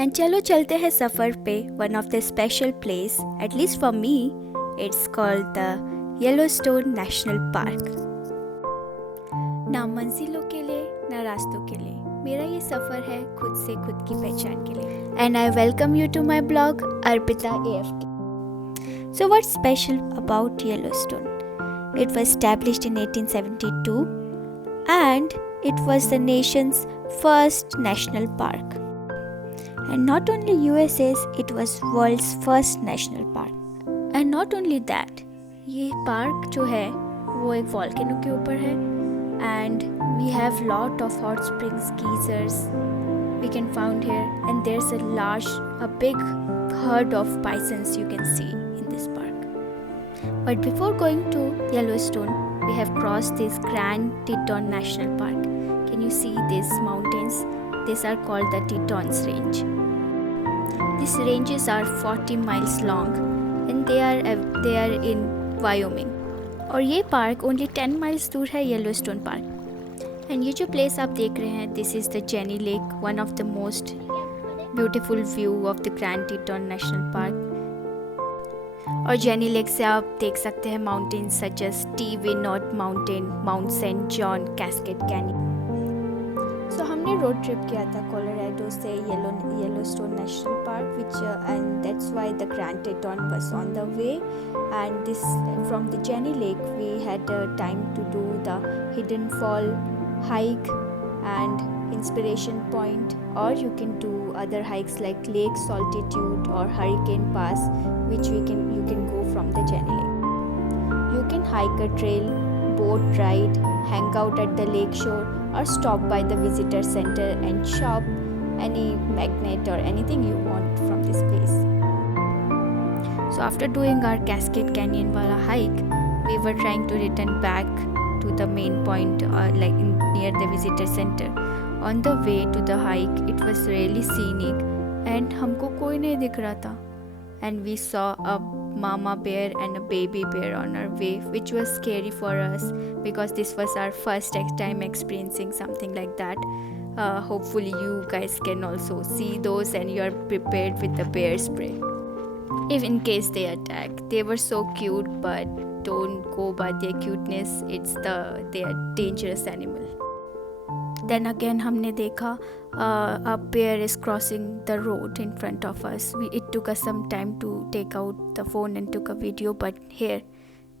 And चलो चलते हैं सफ़र पे one of the special place, at least for me, it's called the Yellowstone national park. ना मंजिलों के लिए ना रास्तों के लिए, मेरा ये सफ़र है खुद से खुद की पहचान के लिए। And I welcome you to my blog Arpita AFK। So what's special about Yellowstone? It was established in 1872 and it was the nation's first national park. And not only USA's, it was world's first national park. And not only that, ये park जो है वो एक volcano के ऊपर है and we have lot of hot springs, geysers we can found here, and there's a big herd of bisons you can see in this park. But before going to Yellowstone, we have crossed this Grand Teton National Park. Can you see these mountains? These are called the Tetons Range. These ranges are 40 miles long and they are in Wyoming. और ये park only 10 miles दूर है Yellowstone Park. And ये जो place आप देख रहे हैं, this is the Jenny Lake, one of the most beautiful view of the Grand Teton National Park. और जेनी लेक से आप देख सकते हैं mountains such as T-Winot Mountain, Mount St. John, Cascade Canyon. So हमने road trip किया था Colorado से Yellowstone National Park, and that's why the Grand Teton was on the way. And this from the Jenny Lake we had time to do the Hidden Fall hike and Inspiration Point, or you can do other hikes like Lake Solitude or Hurricane Pass, which you can go from the Jenny Lake. You can hike a trail, boat ride, hang out at the lake shore, or stop by the visitor center and shop any magnet or anything you want from this place. So after doing our Cascade Canyon wala hike, we were trying to return back to the main point near the visitor center. On the way to the hike, it was really scenic and हमको कोई नहीं दिख रहा था. And we saw a mama bear and a baby bear on our way, which was scary for us because this was our first time experiencing something like that. Hopefully you guys can also see those and you are prepared with the bear spray if in case they attack. They were so cute, but don't go by their cuteness. They are dangerous animal. Then again हमने देखा a bear is crossing the road in front of us. It took us some time to take out the phone and took a video, but here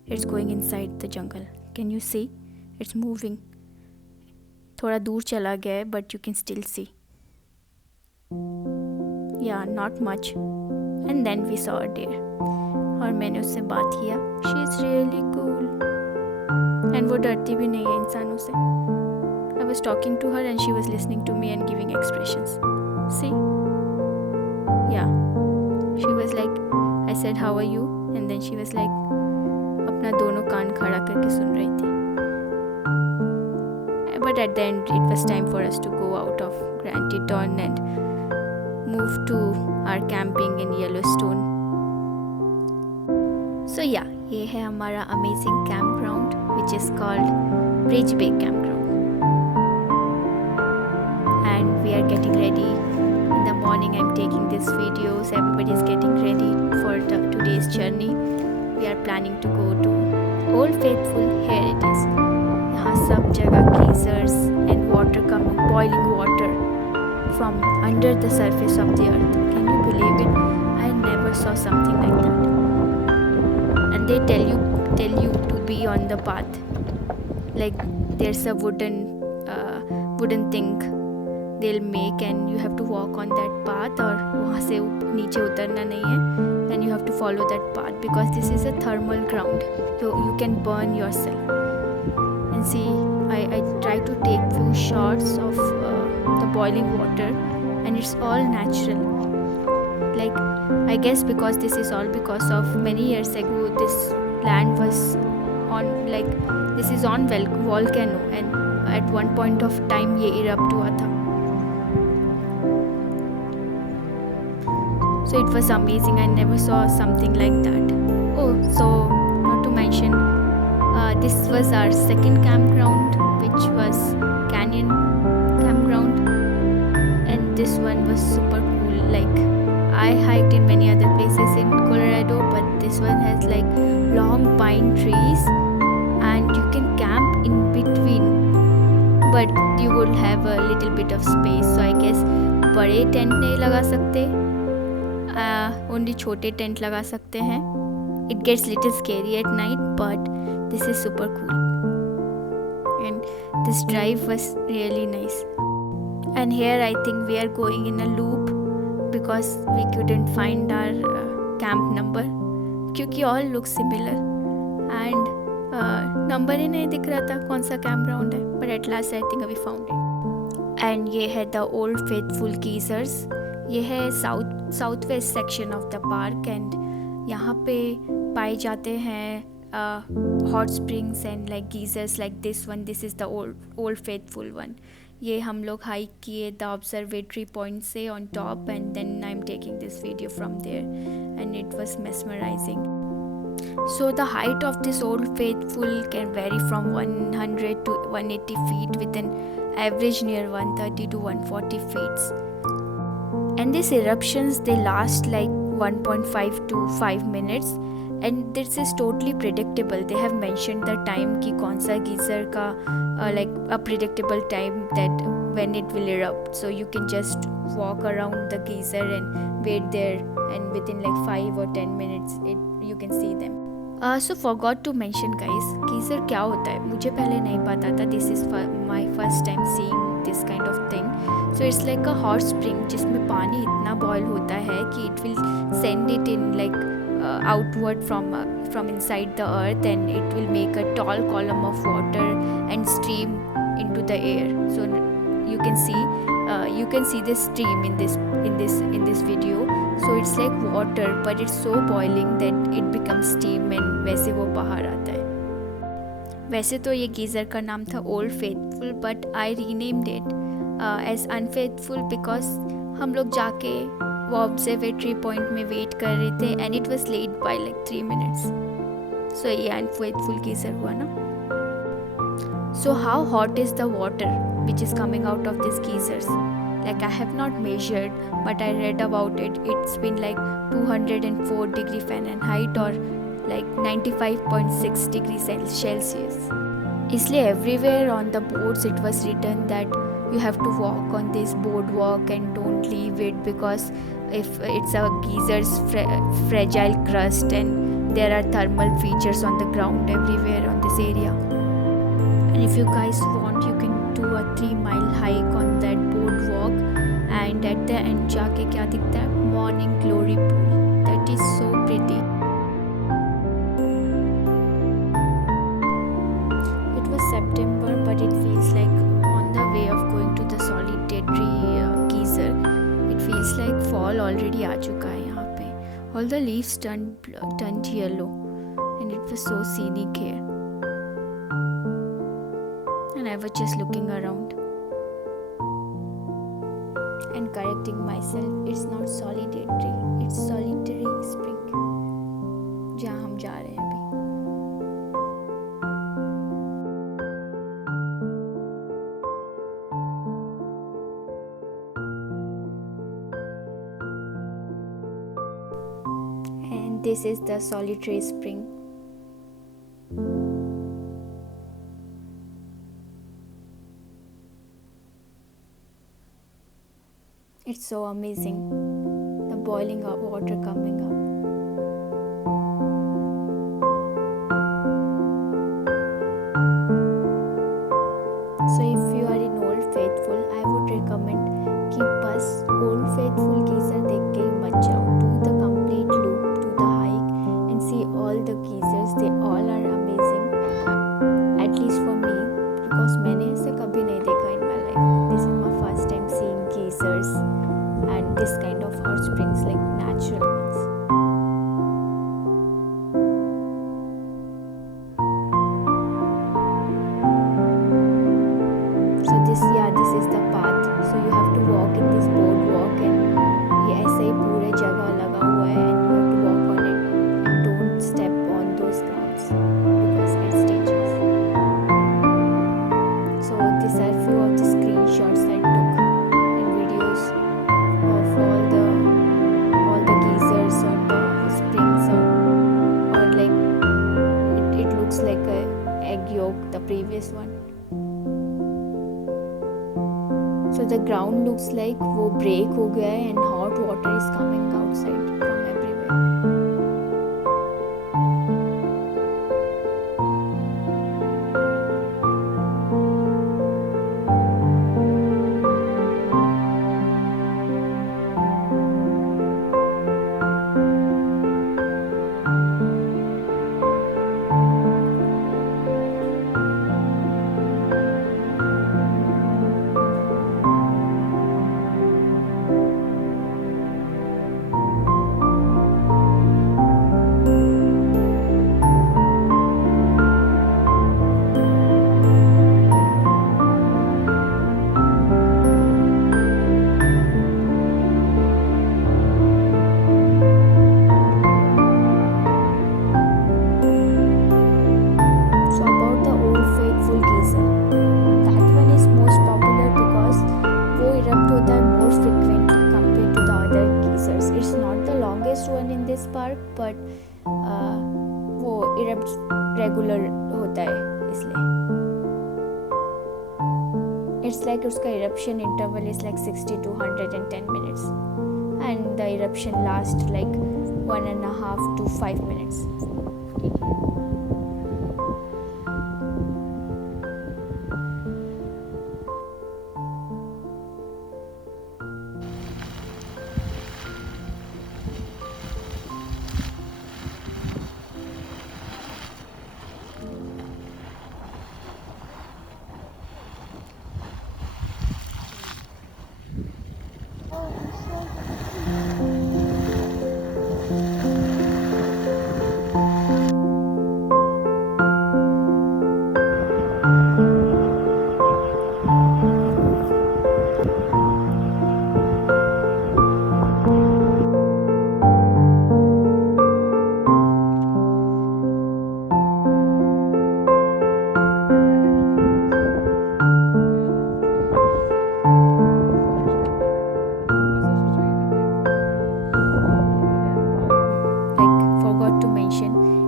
it's going inside the jungle. Can you see? It's moving. थोड़ा दूर चला गया है, but you can still see. Yeah, not much. And then we saw a deer. और मैंने उससे बात किया. She is really cool. And वो डरती भी नहीं है इंसानों से. I was talking to her and she was listening to me and giving expressions. See? Yeah. She was like, I said, how are you? And then she was like, अपना दोनों कान खड़ा करके सुन रही थी. But at the end, it was time for us to go out of Grand Teton and move to our camping in Yellowstone. So yeah, ये है हमारा amazing campground, which is called Bridge Bay Campground. And we are getting ready. In the morning I'm taking these videos. Everybody is getting ready for today's journey. We are planning to go to Old Faithful. Here it is. यहाँ सब जगह geysers and water coming, boiling water from under the surface of the earth. Can you believe it? I never saw something like that. And they tell you to be on the path. Like there's a wooden thing they'll make and you have to walk on that path, और वहाँ से नीचे उतरना नहीं है, and you have to follow that path because this is a thermal ground, so you can burn yourself. And see, I try to take few shots of the boiling water and it's all natural. Like I guess because this is all because of many years ago this land was on, like this is on volcano, and at one point of time ये erupt हुआ था. So it was amazing. I never saw something like that. Oh, so not to mention, this was our second campground, which was Canyon Campground. And this one was super cool. Like, I hiked in many other places in Colorado, but this one has like long pine trees and you can camp in between, but you would have a little bit of space. So I guess बड़े tent नहीं लगा सकते, only छोटे tent लगा सकते हैं. It gets little scary at night, but this is super cool. And this drive was really nice. And here I think we are going in a loop because we couldn't find our camp number, क्योंकि all look similar and number ही नहीं दिख रहा था कौन सा camp ground है. But at last I think we found it. And ये है the Old Faithful geysers. ये है south west section of the park एंड यहाँ पे पाए जाते हैं hot springs and like geysers like this one. This is the old faithful one. ये हम लोग हाइक किए द ऑब्जर्वेटरी पॉइंट से on top and then I am taking this video from there and it was mesmerising. So the height of this Old Faithful can vary from 100 to 180 feet with an average near 130 to 140 feet. And these eruptions, they last like 1.5 to 5 minutes and this is totally predictable. They have mentioned the time ki kaun sa geyser ka like a predictable time that when it will erupt. So you can just walk around the geyser and wait there and within like 5 or 10 minutes you can see them. So forgot to mention guys, geyser क्या होता है मुझे पहले नहीं पता था. This is my first time seeing this kind of thing. So it's like a hot spring जिसमें पानी इतना boil होता है कि it will send it in like outward from inside the earth and it will make a tall column of water and stream into the air. So you can see this stream in this video. So it's like water but it's so boiling that it becomes steam and वैसे वो बाहर आता है. वैसे तो ये geyser का नाम था old faithful but I renamed it as unfaithful because हम लोग जाके वो ऑब्जर्वेटरी पॉइंट में वेट कर रहे थे and it was late by like 3 minutes. So ये अनफेथफुल गीज़र हुआ ना. So how hot is the water which is coming out of these geysers? Like I have not measured but I read about it. It's been like 204 degree Fahrenheit or like 95.6 degrees Celsius. इसलिए everywhere on the boards it was written that you have to walk on this boardwalk and don't leave it because if it's a geyser's fragile crust and there are thermal features on the ground everywhere on this area. And if you guys want you can do a 3-mile hike on that boardwalk and at the end जाके क्या दिखता है morning glory pool. That is so pretty. It was September but it feels like on the way of going to the solitary geyser. It feels like fall already आ चुका है यहाँ पे. All the leaves turned yellow and it was so scenic here. And I was just looking around and correcting myself. It's not solitary, it's solitary spring जहाँ हम जा रहे हैं अभी. And this is the solitary spring. It's so amazing, the boiling water coming up. So if you are in Old Faithful, I would recommend कि बस Old Faithful geyser देख के ही मत जाओ. Do the complete loop, do the hike and see all the geysers. They all are amazing. At least for me, because मैंने ऐसा कभी नहीं देखा in my life. This is my first time seeing geysers and this kind of hot springs like natural ones. So this is the path. So you have to walk in this boardwalk and ये ऐसे ही पूरे जगह लगा हुआ है and you have to walk on it and don't step on those grounds because it's dangerous. So these are few of the screenshots I took and videos this one. So the ground looks like वो break हो गया है and hot water is coming outside from everywhere. But वो erupts regular होता है इसलिए it's like उसका eruption interval is like 60 to 110 minutes and the eruption lasts like 1.5 to 5 minutes.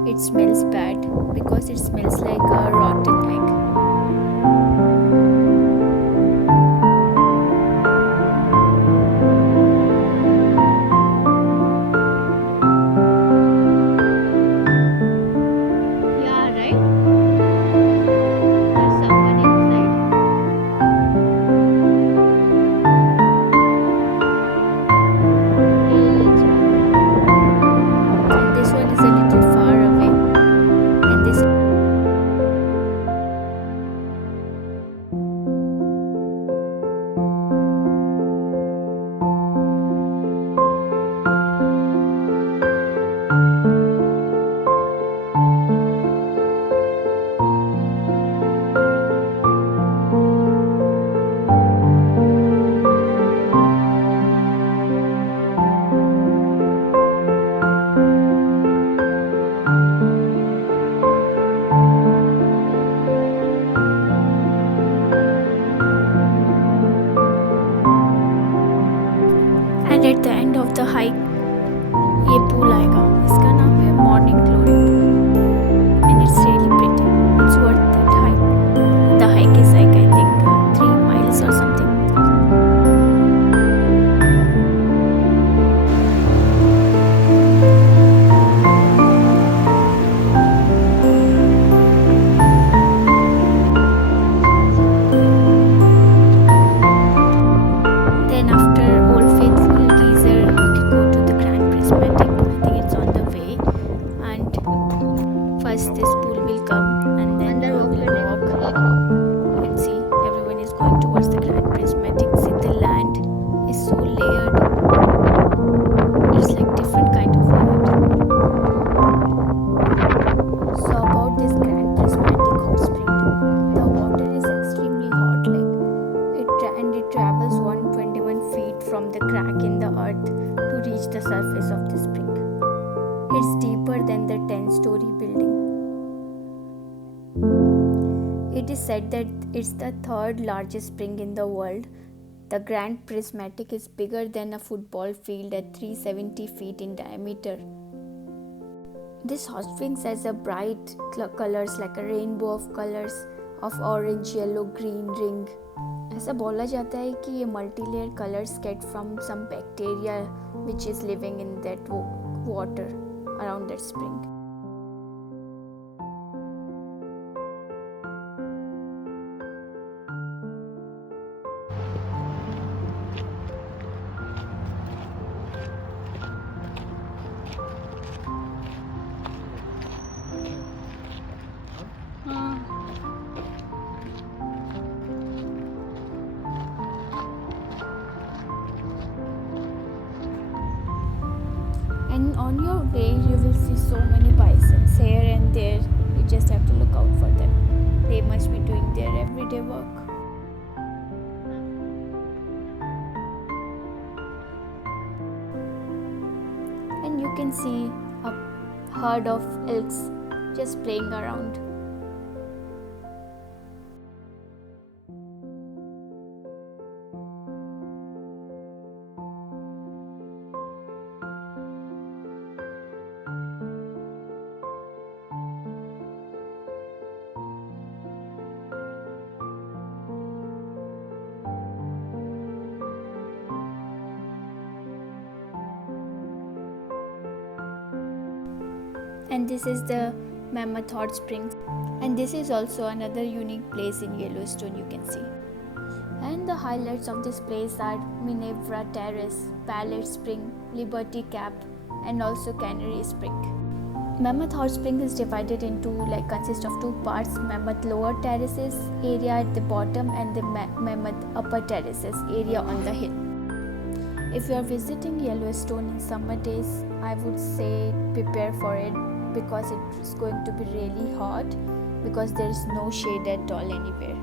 It smells bad because it smells like a rotten egg. Yeah, right? There's someone inside. And this one is a little far away. And this and at the end of the hike ये pool आएगा. इसका नाम है Morning Glory Pool and it's really pretty. It's worth that hike. The hike is like I think 3 miles or something. Then after Old Faithful geyser, you can go to the Grand Prismatic. I think it's on the way. And first this pool will come, and then we will walk and see. Everyone is going towards the Grand Prismatic. See, the land is so layered. It's like different kind of layered. So about this Grand Prismatic hot spring, the water is extremely hot. Like it travels 121 feet from the crack in the earth to reach the surface of the spring. It's deeper than the 10-story building. It is said that it's the third largest spring in the world. The Grand Prismatic is bigger than a football field at 370 feet in diameter. This hot spring has a bright colors like a rainbow of colors of orange, yellow, green ring. ऐसा बोला जाता है कि ये multi-layer colors get from some bacteria which is living in that water around that spring. And on your way you will see so many bisons here and there. You just have to look out for them. They must be doing their everyday work. And you can see a herd of elks just playing around. And this is the Mammoth hot springs, and this is also another unique place in Yellowstone you can see. And the highlights of this place are Minerva Terrace, Pallet Spring, Liberty Cap, and also Canary Spring. Mammoth hot spring is divided into consists of two parts: Mammoth lower terraces area at the bottom and the Mammoth upper terraces area on the hill. If you are visiting Yellowstone in summer days, I would say prepare for it, because it's going to be really hot, because there is no shade at all anywhere.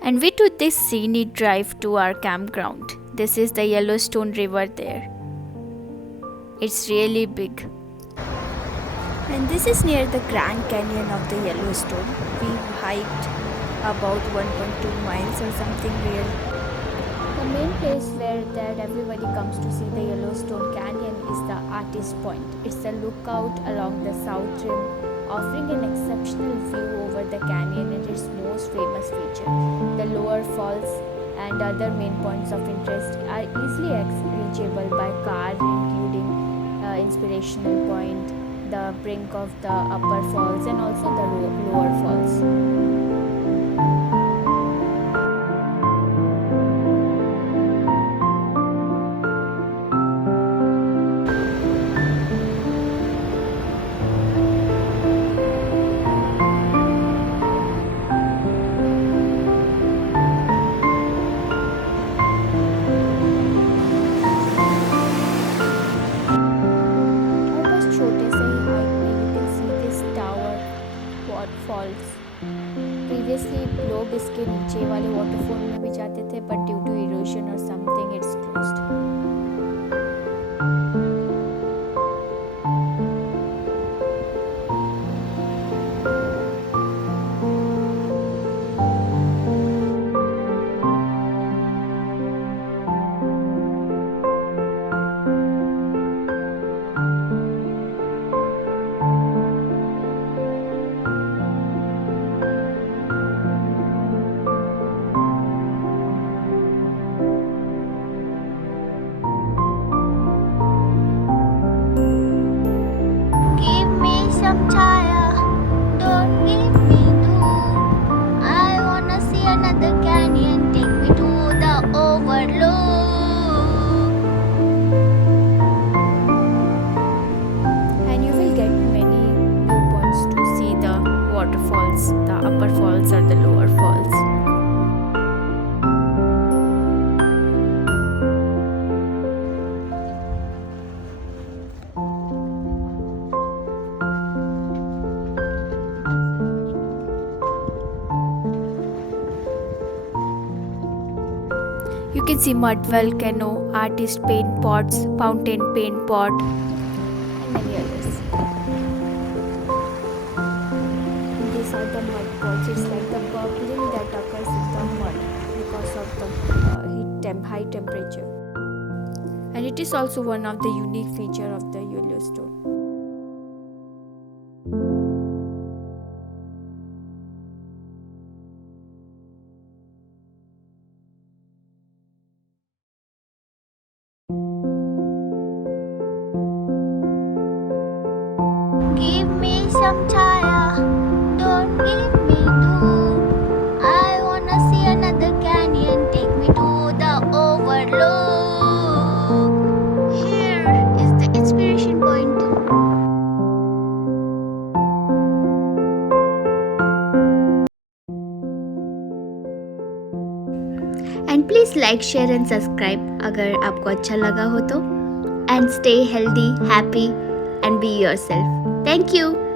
And we took this scenic drive to our campground. This is the Yellowstone River there. It's really big. And this is near the Grand Canyon of the Yellowstone. We hiked about 1.2 miles or something real. The main place where that everybody comes to see the Yellowstone Canyon is the Artist Point. It's a lookout along the south rim, offering an exceptional view over the canyon and its most famous feature. The lower falls and other main points of interest are easily reachable by car, including Inspirational Point, the brink of the upper falls, and also the lower falls. Previously लोग इसके नीचे वाले waterfall में भी जाते थे, but due to erosion or something it's closed. The upper falls or the lower falls. You can see mud volcano, artist paint pots, fountain paint pot, and many others. it's like the bubbling that occurs in the mud because of the high temperature. And it is also one of the unique feature of the Yellowstone. Give me some chaya, don't give me doom. I wanna see another canyon, take me to the overlook. Here is the inspiration point. And please like, share and subscribe अगर आपको अच्छा लगा हो तो. And stay healthy, happy and be yourself. Thank you.